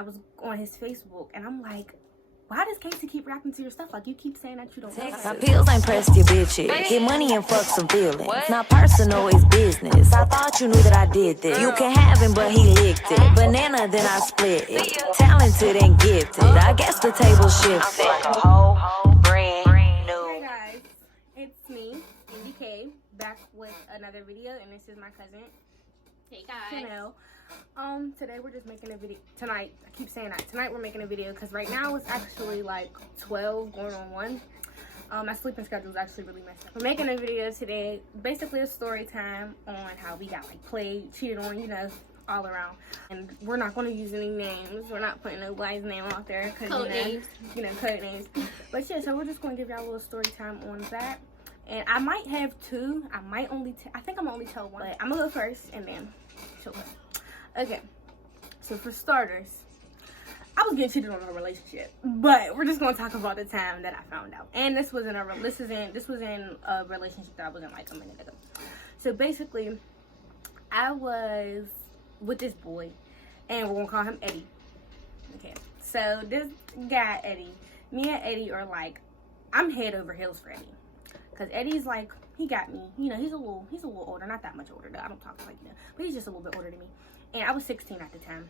I was on his Facebook and I'm like, why does Casey keep reacting to your stuff? Like, you keep saying that you don't know her. My pills ain't pressed your bitches. Get money and fuck some feelings. Not personal, it's business. I thought you knew that I did this. You can have him, but he licked it. Banana, then I split it. Talented and gifted. I guess the table shifted. Hey guys, it's me, NDK, back with another video, and this is my cousin. Hey guys. Chanel. Today we're just making a video. Tonight, I keep saying that. Tonight we're making a video because right now it's actually like 12 going on 1. My sleeping schedule is actually really messed up. We're making a video today, basically a story time on how we got like played, cheated on, you know, all around. And we're not going to use any names. We're not putting nobody's name out there because code names. But yeah, so we're just going to give y'all a little story time on that. And I might have two. I think I'm only tell one. But I'm gonna go first and then she'll go. Okay. So for starters, I was getting cheated on in a relationship, but we're just gonna talk about the time that I found out. And this was in a relationship that I was in like a minute ago. So basically, I was with this boy, and we're gonna call him Eddie. Okay. So this guy Eddie, me and Eddie are like, I'm head over heels for Eddie. Cause Eddie's like, he got me, you know, he's a little older, not that much older though, I don't talk like that, but he's just a little bit older than me, and I was 16 at the time,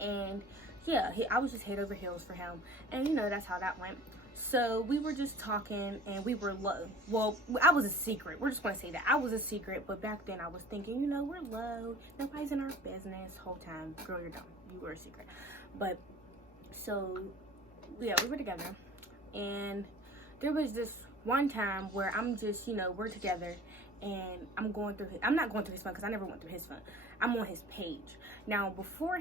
and yeah, I was just head over heels for him, and you know, that's how that went. So we were just talking, and we were low. Well, I was a secret, we're just gonna say that, I was a secret, but back then I was thinking, you know, we're low, nobody's in our business, whole time, girl, you're dumb, you were a secret. But, so, yeah, we were together, and there was this one time where I'm just, you know, we're together and I'm not going through his phone because I never went through his phone. I'm on his page. Now, before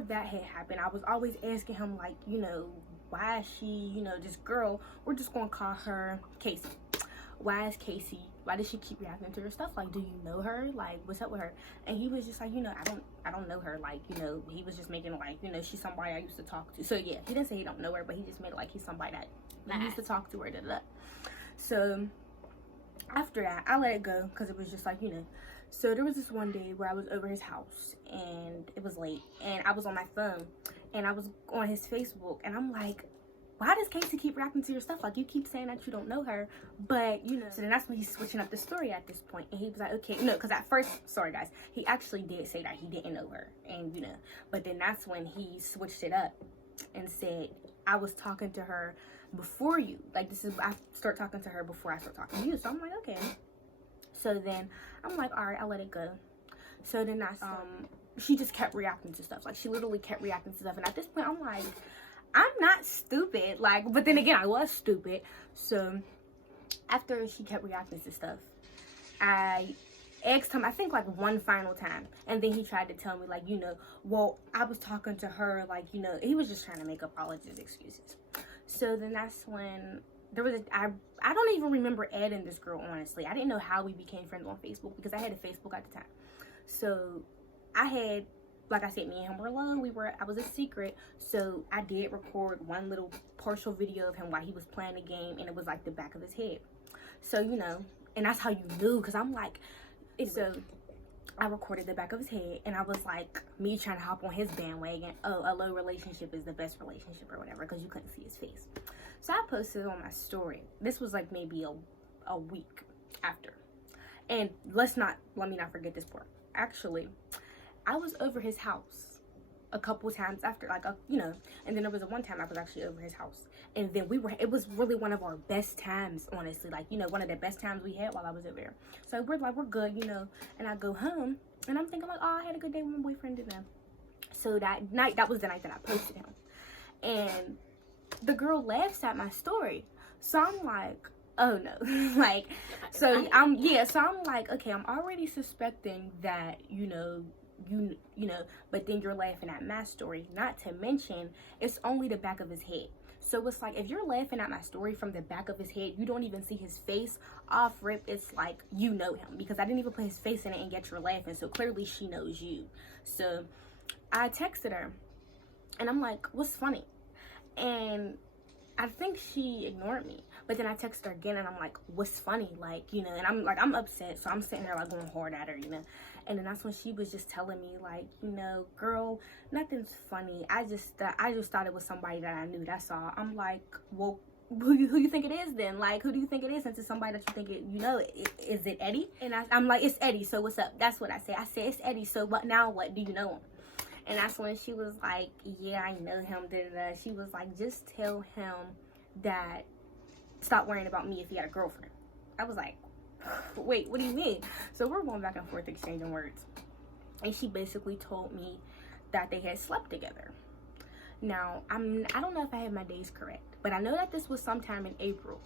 that had happened, I was always asking him, like, you know, why is she, you know, this girl, we're just going to call her Casey. Why does she keep reacting to her stuff? Like, do you know her? Like, what's up with her? And he was just like, you know, I don't know her. Like, you know, he was just making like, you know, she's somebody I used to talk to. So yeah, he didn't say he don't know her, but he just made it like he's somebody that I used to talk to her. So after that, I let it go because it was just like, you know. So there was this one day where I was over his house and it was late and I was on my phone and I was on his Facebook and I'm like, why does Casey keep reacting to your stuff? Like, you keep saying that you don't know her, but you know. So then that's when he's switching up the story at this point, and he was like, okay, no, because at first, sorry guys, he actually did say that he didn't know her, and you know, but then that's when he switched it up and said, I was talking to her before you. Like, I start talking to her before I start talking to you. So I'm like, okay. So then I'm like, all right, I'll let it go. So then she just kept reacting to stuff. Like, she literally kept reacting to stuff, and at this point, I'm like, I'm not stupid, like, but then again, I was stupid. So after she kept reacting to stuff, I asked him, I think like one final time, and then he tried to tell me, like, you know, well, I was talking to her, like, you know, he was just trying to make up all of his excuses. So then that's when there was I don't even remember adding this girl, honestly. I didn't know how we became friends on Facebook because I had a Facebook at the time. So I had, like I said, me and him were alone. I was a secret. So I did record one little partial video of him while he was playing the game, and it was like the back of his head. So, you know, and that's how you knew, because I'm like, so I recorded the back of his head, and I was like, me trying to hop on his bandwagon. Oh, a low relationship is the best relationship or whatever, because you couldn't see his face. So I posted it on my story. This was like maybe a week after. And let me not forget this part. Actually, I was over his house a couple times after, like, you know, and then there was one time I was actually over his house, and then it was really one of our best times, honestly, like, you know, one of the best times we had while I was over there. So we're good, you know, and I go home, and I'm thinking like, oh, I had a good day with my boyfriend today. So that was the night that I posted him, and the girl laughs at my story. So I'm like, oh no. Like, so I'm like, okay, I'm already suspecting that, you know, but then you're laughing at my story. Not to mention, it's only the back of his head. So it's like, if you're laughing at my story from the back of his head, you don't even see his face off rip. It's like, you know him, because I didn't even put his face in it and get you're laughing. So clearly she knows you. So I texted her and I'm like, what's funny? And I think she ignored me. But But then I text her again, and I'm like, what's funny? Like, you know, and I'm upset. So I'm sitting there, like, going hard at her, you know. And then that's when she was just telling me, like, you know, girl, nothing's funny. I just thought it was somebody that I knew. That's all. I'm like, well, who you think it is then? Like, who do you think it is? Since it's somebody that you think it, you know, is it Eddie? And I'm like, it's Eddie. So what's up? That's what I said. I said, it's Eddie. So what now? What do you know him? And that's when she was like, yeah, I know him. She was like, just tell him that stop worrying about me if he had a girlfriend. I was like, wait, what do you mean? So we're going back and forth exchanging words. And she basically told me that they had slept together. Now, I don't know if I have my days correct, but I know that this was sometime in April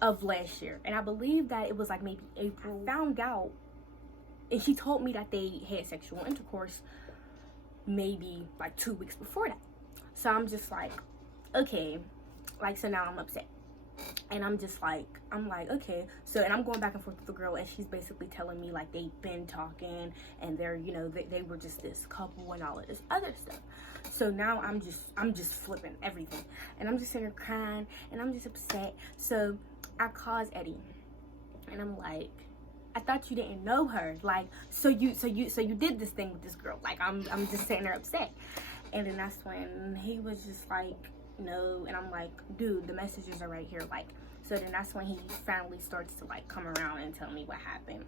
of last year. And I believe that it was like maybe April. I found out, and she told me that they had sexual intercourse maybe like 2 weeks before that. So I'm just like, okay. Like, so now I'm upset. And I'm like, okay. So, and I'm going back and forth with the girl, and she's basically telling me, like, they've been talking, and they're, you know, they were just this couple and all of this other stuff. So now I'm just flipping everything. And I'm just sitting there crying, and I'm just upset. So I calls Eddie, and I'm like, I thought you didn't know her. Like, so you did this thing with this girl. Like, I'm just sitting there upset. And then that's when he was just like, no. And I'm like, dude, the messages are right here. Like, so then that's when he finally starts to like come around and tell me what happened.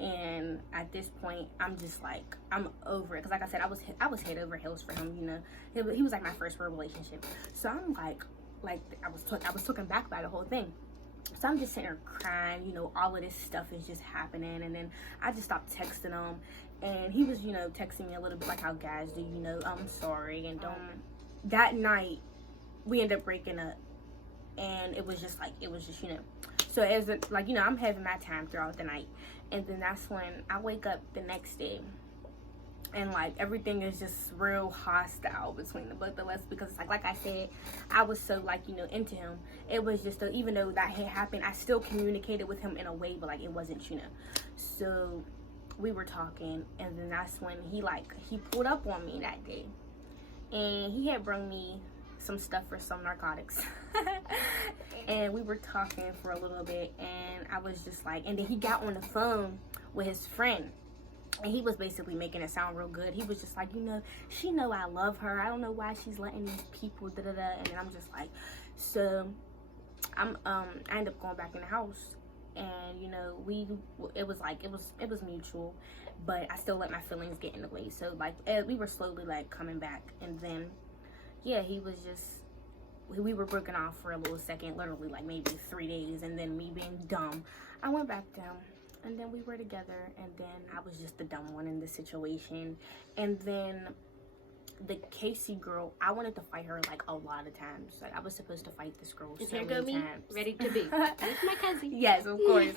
And at this point, I'm just like, I'm over it. Because like I said, I was head over heels for him, you know. He was like my first real relationship. So I'm like I was taken back by the whole thing. So I'm just sitting there crying, you know, all of this stuff is just happening. And then I just stopped texting him. And he was, you know, texting me a little bit like how guys do, you know, I'm sorry. And that night, we ended up breaking up. And it was just, you know. So it was like, you know, I'm having my time throughout the night. And then that's when I wake up the next day. And like everything is just real hostile between the both of us, because like I said, I was so like, you know, into him. It was just even though that had happened, I still communicated with him in a way, but like it wasn't, you know. So we were talking, and then that's when he pulled up on me that day, and he had brought me some stuff for some narcotics. And we were talking for a little bit, and I was just like, and then he got on the phone with his friend. And he was basically making it sound real good. He was just like, you know, she know I love her. I don't know why she's letting these people da-da-da. And I'm just like, so I ended up going back in the house. And, you know, it was mutual. But I still let my feelings get in the way. So, like, we were slowly, like, coming back. And then, yeah, we were broken off for a little second. Literally, like, maybe 3 days. And then me being dumb, I went back down. And then we were together, and then I was just the dumb one in the situation. And then the Casey girl, I wanted to fight her like a lot of times. Like, I was supposed to fight this girl so many times. Ready to be. That's my cousin. Yes, of course.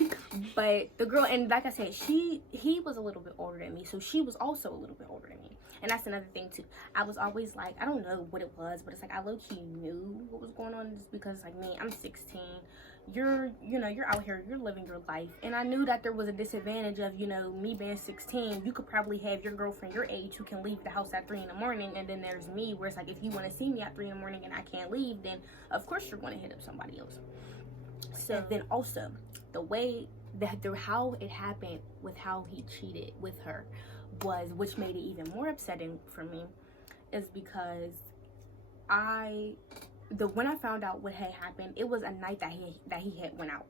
But the girl, and like I said, he was a little bit older than me, so she was also a little bit older than me. And that's another thing too. I was always like, I don't know what it was, but it's like I low-key knew what was going on, just because like me, I'm 16. You're out here, you're living your life. And I knew that there was a disadvantage of, you know, me being 16. You could probably have your girlfriend your age who can leave the house at 3 in the morning. And then there's me, where it's like, if you want to see me at 3 in the morning and I can't leave, then of course you're going to hit up somebody else. So then also, the way that how it happened with how he cheated with her was, which made it even more upsetting for me, is because when I found out what had happened, it was a night that he had went out.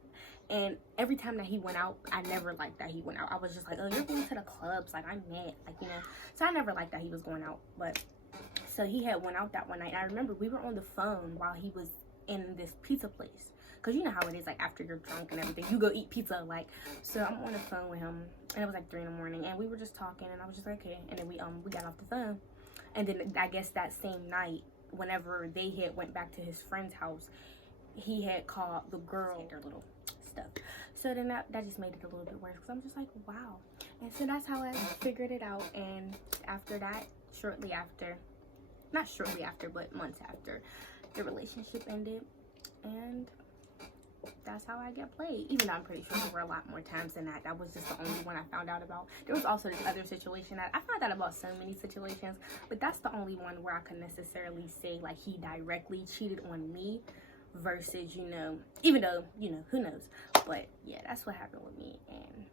And every time that he went out, I never liked that he went out. I was just like, oh, you're going to the clubs, like I'm mad, like, you know. So I never liked that he was going out. But so he had went out that one night. And I remember we were on the phone while he was in this pizza place, because you know how it is, like after you're drunk and everything, you go eat pizza. Like, so I'm on the phone with him, and it was like 3 in the morning, and we were just talking, and I was just like, okay. And then we got off the phone. And then I guess that same night, whenever they had went back to his friend's house, he had called the girl their little stuff. So then that just made it a little bit worse, because I'm just like, wow. And so that's how I figured it out. And after that, not shortly after, but months after, the relationship ended. And that's how I get played. Even though I'm pretty sure there were a lot more times than that. That was just the only one I found out about. There was also this other situation that I found out about, so many situations, but that's the only one where I could necessarily say like he directly cheated on me. versus, you know, even though, you know, who knows. But yeah, that's what happened with me and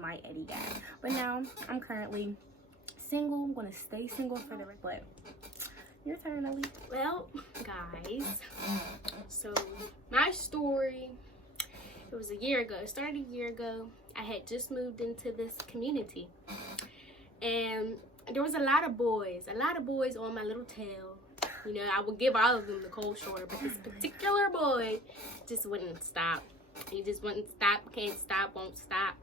my Eddie guy. But now I'm currently single. I'm gonna stay single for the rest. But your turn, Ellie. Well, guys, so my story, it was a year ago. It started a year ago. I had just moved into this community, and there was a lot of boys on my little tail. You know, I would give all of them the cold shoulder, but this particular boy just wouldn't stop. He just wouldn't stop, can't stop, won't stop.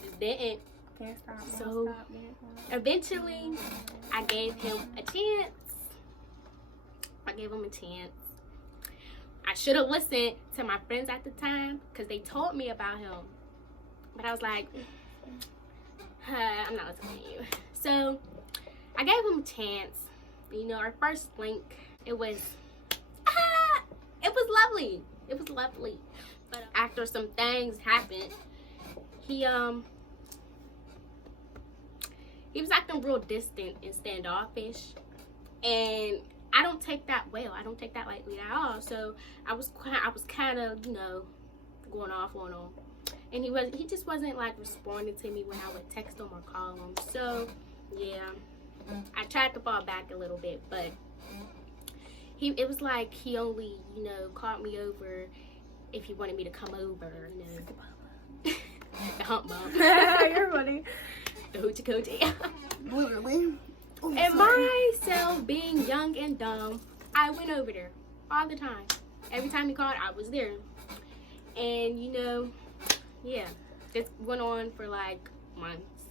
Just didn't. Can't stop. So Stop, man. eventually, I gave him a chance. I should have listened to my friends at the time because they told me about him. But I was like, I'm not listening to you. So I gave him a chance. You know, our first link, it was lovely. It was lovely. But after some things happened, he was acting real distant and standoffish. And I don't take that well. I don't take that lightly at all. So I was kind of, you know, going off on him. And he just wasn't like responding to me when I would text him or call him. So yeah, I tried to fall back a little bit, but it was like he only, you know, called me over if he wanted me to come over, you know. The hump bump. You're funny. The hoochie coochie. Literally. Oh, And sorry. myself being young and dumb, I went over there all the time. Every time he called, I was there. And, you know, yeah, this went on for like months.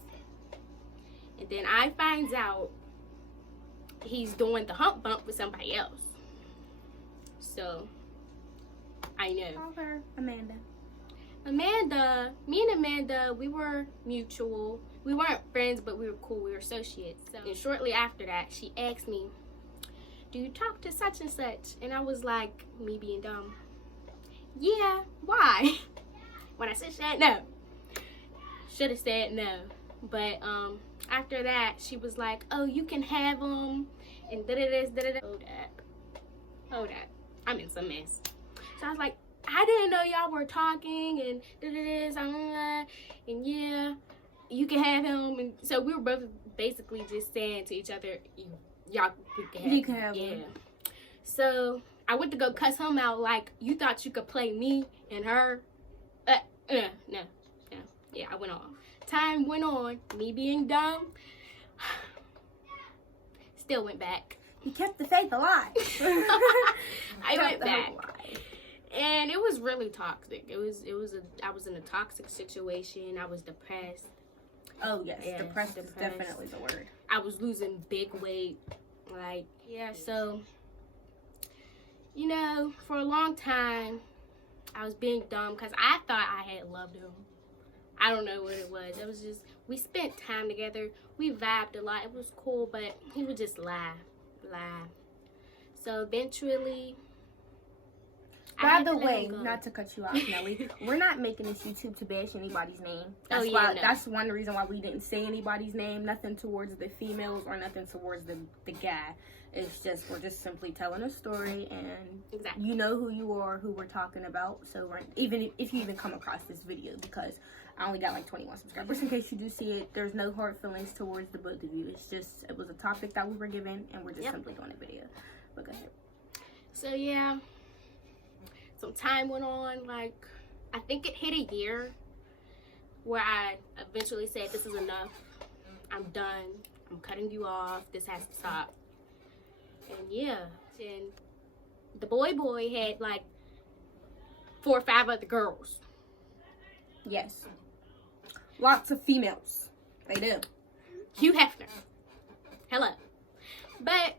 And then I find out he's doing the hump bump with somebody else. So, I know. Call her Amanda. Me and Amanda, we were mutual. We weren't friends, but we were cool. We were associates. So, and shortly after that, she asked me, do you talk to such and such? And I was like, me being dumb, yeah, why? When I said no. Should have said no. But after that, she was like, oh, you can have him. And da-da-da-da-da-da. Hold up. I'm in some mess. So I was like, I didn't know y'all were talking and da-da-da-da, and yeah, you can have him. And so we were both basically just saying to each other, y'all, you can have him. So I went to go cuss him out like, you thought you could play me and her? No. Yeah, I went off. Time went on, me being dumb, still went back. You kept the faith alive. I went back. And it was really toxic. I was in a toxic situation. I was depressed. Oh yes, depressed is definitely the word. I was losing big weight. Like, yeah, so, you know, for a long time, I was being dumb because I thought I had loved him. I don't know what it was. It was just, we spent time together. We vibed a lot. It was cool, but he would just lie. So eventually, by the way, not to cut you off, Nelly, we're not making this YouTube to bash anybody's name. That's one reason why we didn't say anybody's name. Nothing towards the females or nothing towards the guy. It's just, we're just simply telling a story, and you know who you are, who we're talking about. So even if you even come across this video, because I only got like 21 subscribers, in case you do see it, there's no hard feelings towards the both of you. It's just, it was a topic that we were given, and we're just simply doing a video. But go ahead. So yeah, some time went on. Like, I think it hit a year where I eventually said, this is enough. I'm done. I'm cutting you off. This has to stop. And yeah, and the boy had like 4 or 5 other girls. Yes. Lots of females. They do. Hugh Hefner. Hello. But,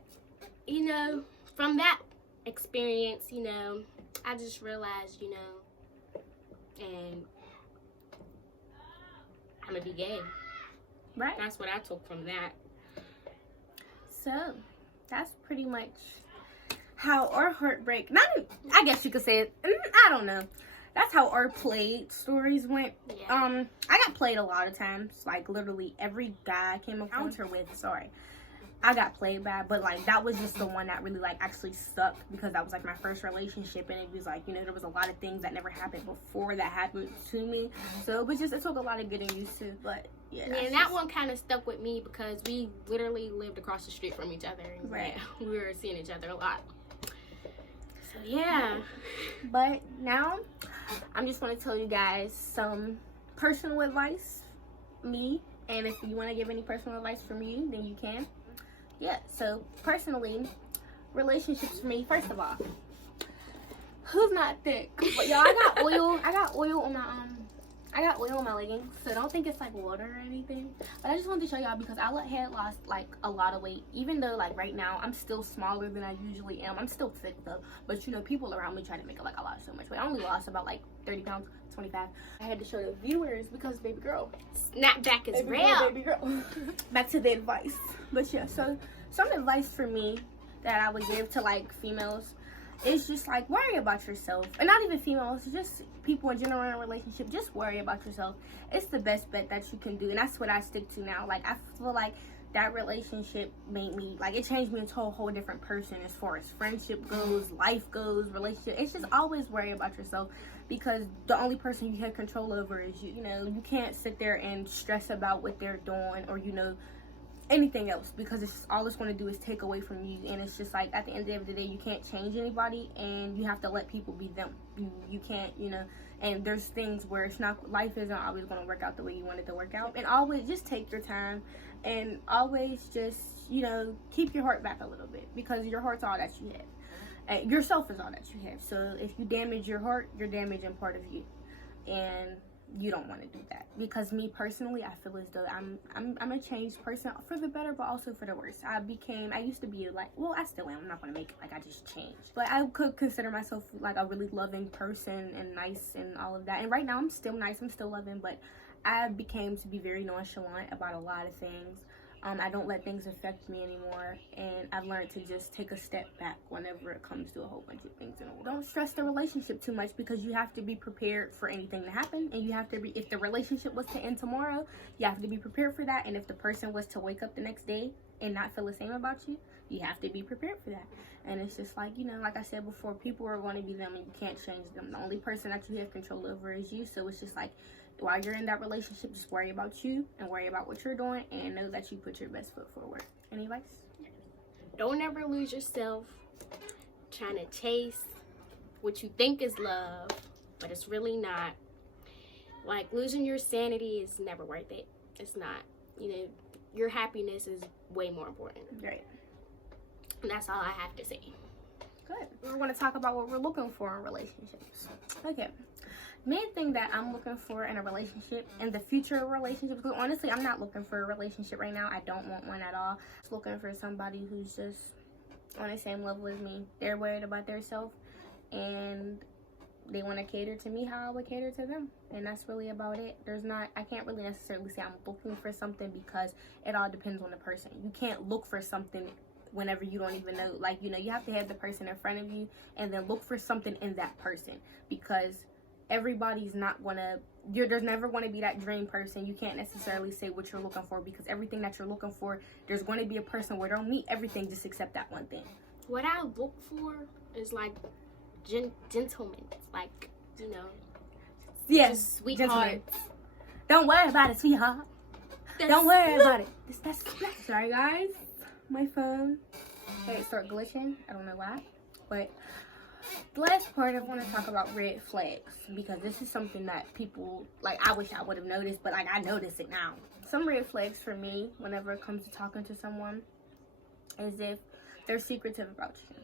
you know, from that experience, you know, I just realized, you know, and I'm gonna be gay. Right. That's what I took from that. So, that's pretty much how our heartbreak, I guess you could say it, I don't know. That's how our played stories went. Yeah. I got played a lot of times, like literally every guy I came encounter with, I got played bad, but like that was just the one that really like actually stuck, because that was like my first relationship, and it was like, you know, there was a lot of things that never happened before that happened to me, so it was just, it took a lot of getting used to. But yeah, and that one kind of stuck with me because we literally lived across the street from each other, and right, we were seeing each other a lot. So yeah, but now I'm just going to tell you guys some personal advice, me, and if you want to give any personal advice from you, then you can. Yeah, so personally, relationships for me, first of all, who's not thick? But y'all, I got oil on my leggings, so don't think it's like water or anything. But I just wanted to show y'all because I had lost like a lot of weight, even though like right now I'm still smaller than I usually am. I'm still thick though, but you know, people around me try to make it like I lost so much weight. I only lost about like 30 pounds, 25. I had to show the viewers because baby girl, snapback is real. Baby girl. Back to the advice. But yeah, so some advice for me that I would give to like females is just like, worry about yourself. And not even females, just people in general in a relationship, just worry about yourself. It's the best bet that you can do, and that's what I stick to now. Like, I feel like that relationship made me, like, it changed me into a whole different person as far as friendship goes, life goes, relationship. It's just always worry about yourself, because the only person you have control over is you. You know, you can't sit there and stress about what they're doing or, you know, anything else, because it's all it's going to do is take away from you. And it's just like, at the end of the day, you can't change anybody, and you have to let people be them. You can't, you know, and there's things where it's not, life isn't always going to work out the way you want it to work out. And always just take your time, and always just, you know, keep your heart back a little bit, because your heart's all that you have, and yourself is all that you have. So if you damage your heart, you're damaging part of you, and you don't want to do that. Because me personally, I feel as though I'm a changed person, for the better but also for the worse. I used to be like, well, I still am, I'm not going to make it like I just changed, but I could consider myself like a really loving person and nice and all of that. And right now I'm still nice, I'm still loving, but I became to be very nonchalant about a lot of things. I don't let things affect me anymore, and I've learned to just take a step back whenever it comes to a whole bunch of things in the world. Don't stress the relationship too much, because you have to be prepared for anything to happen, and you have to be, if the relationship was to end tomorrow, you have to be prepared for that. And if the person was to wake up the next day and not feel the same about you, you have to be prepared for that. And it's just like, you know, like I said before, people are going to be them, and you can't change them. The only person that you have control over is you. So it's just like, while you're in that relationship, just worry about you and worry about what you're doing, and know that you put your best foot forward. Any advice? Don't ever lose yourself trying to chase what you think is love, but it's really not. Like, losing your sanity is never worth it. It's not. You know, your happiness is way more important. Right. And that's all I have to say. Good. We're going to talk about what we're looking for in relationships. Okay. Main thing that I'm looking for in a relationship, in the future of relationships, because honestly, I'm not looking for a relationship right now. I don't want one at all. Just looking for somebody who's just on the same level as me. They're worried about themselves, and they want to cater to me how I would cater to them. And that's really about it. I can't really necessarily say I'm looking for something, because it all depends on the person. You can't look for something whenever you don't even know. Like, you know, you have to have the person in front of you, and then look for something in that person, because everybody's not gonna, there's never going to be that dream person. You can't necessarily say what you're looking for, because everything that you're looking for, there's going to be a person where they'll meet everything just except that one thing. What I look for is like gentlemen, like, you know, yes, sweethearts. Don't worry about it, sweetheart. Don't worry about it. That's sorry guys, my phone start glitching. I don't know why, but the last part, I want to talk about red flags, because this is something that people, like, I wish I would have noticed, but like, I notice it now. Some red flags for me whenever it comes to talking to someone is if they're secretive about you,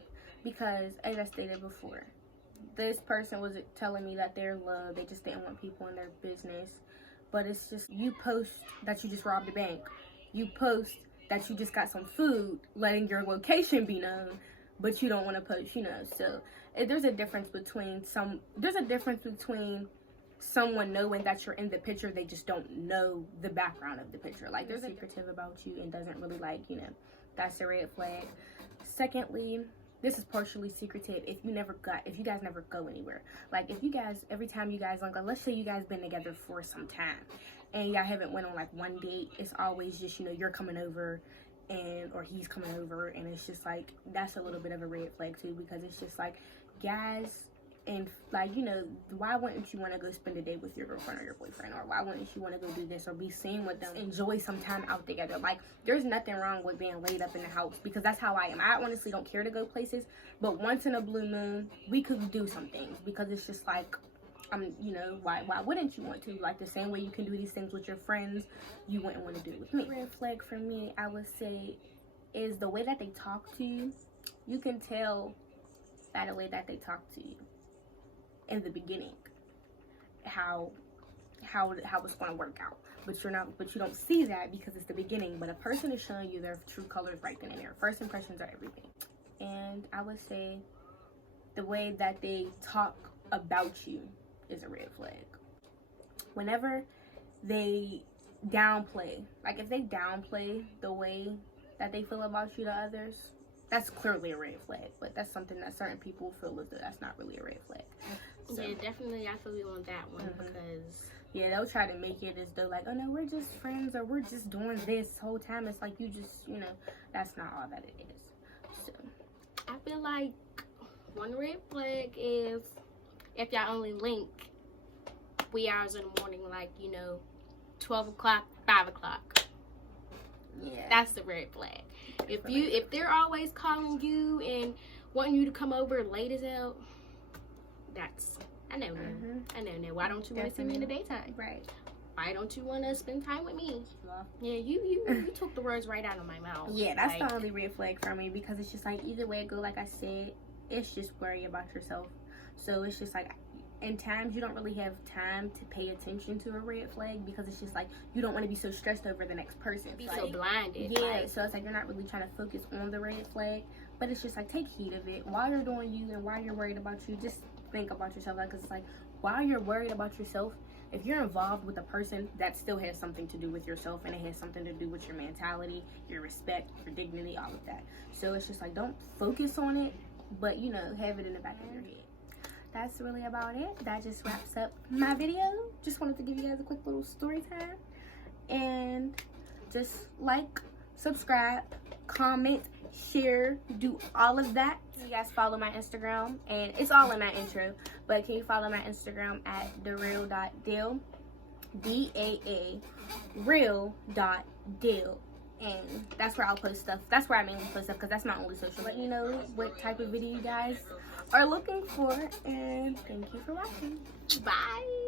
because as I stated before, this person was telling me that they're loved, they just didn't want people in their business. But it's just, you post that you just robbed a bank, you post that you just got some food, letting your location be known, but you don't want to post, you know. So there's a difference between someone knowing that you're in the picture, they just don't know the background of the picture. Like, they're secretive about you and doesn't really, like, you know, that's a red flag. Secondly, this is partially secretive if you guys never go anywhere. Like, if you guys, every time you guys, like, let's say you guys been together for some time and y'all haven't went on like one date, it's always just, you know, you're coming over or he's coming over, and it's just like, that's a little bit of a red flag too, because it's just like, guys, and like, you know, why wouldn't you want to go spend a day with your girlfriend or your boyfriend, or why wouldn't you want to go do this or be seen with them, enjoy some time out together? Like, there's nothing wrong with being laid up in the house, because that's how I am. I honestly don't care to go places, but once in a blue moon we could do some things, because it's just like, you know, why wouldn't you want to? Like, the same way you can do these things with your friends, you wouldn't want to do it with me. Red flag for me, I would say, is the way that they talk to you. You can tell by the way that they talk to you in the beginning how it's going to work out, but you don't see that because it's the beginning. But a person is showing you their true colors right then and there. First impressions are everything. And I would say the way that they talk about you is a red flag. Whenever they downplay, like if they downplay the way that they feel about you to others, that's clearly a red flag. But that's something that certain people feel as though that's not really a red flag. So, yeah, definitely, I feel you on that one, because yeah, they'll try to make it as though like, oh no, we're just friends, or we're just doing this whole time. It's like, you just, you know, that's not all that it is. So I feel like one red flag is if y'all only link wee hours in the morning, like, you know, 12 o'clock, 5 o'clock. Yeah, that's the red flag. If they're always calling you and wanting you to come over late as hell, that's, I know now. Why don't you want to see me in the daytime? Right. Why don't you want to spend time with me? Yeah, you took the words right out of my mouth. Yeah, that's the only red flag for me, because it's just like, either way it go, like I said, it's just worry about yourself. So it's just like, in times you don't really have time to pay attention to a red flag, because it's just like, you don't want to be so stressed over the next person. Be so blinded. Yeah, like, so it's like, you're not really trying to focus on the red flag, but it's just like, take heed of it. While you're doing you and while you're worried about you, just think about yourself. Like, it's like, while you're worried about yourself, if you're involved with a person, that still has something to do with yourself, and it has something to do with your mentality, your respect, your dignity, all of that. So it's just like, don't focus on it, but, you know, have it in the back of your head. That's really about it. That just wraps up my video. Just wanted to give you guys a quick little story time. And just like, subscribe, comment, share, do all of that. You guys follow my Instagram, and it's all in my intro, but can you follow my Instagram at thereal.deal, DAA real.deal, and that's where I'll post stuff. That's where I mainly post stuff, because that's my only social. Let me know what type of video you guys are looking for, and thank you for watching. bye.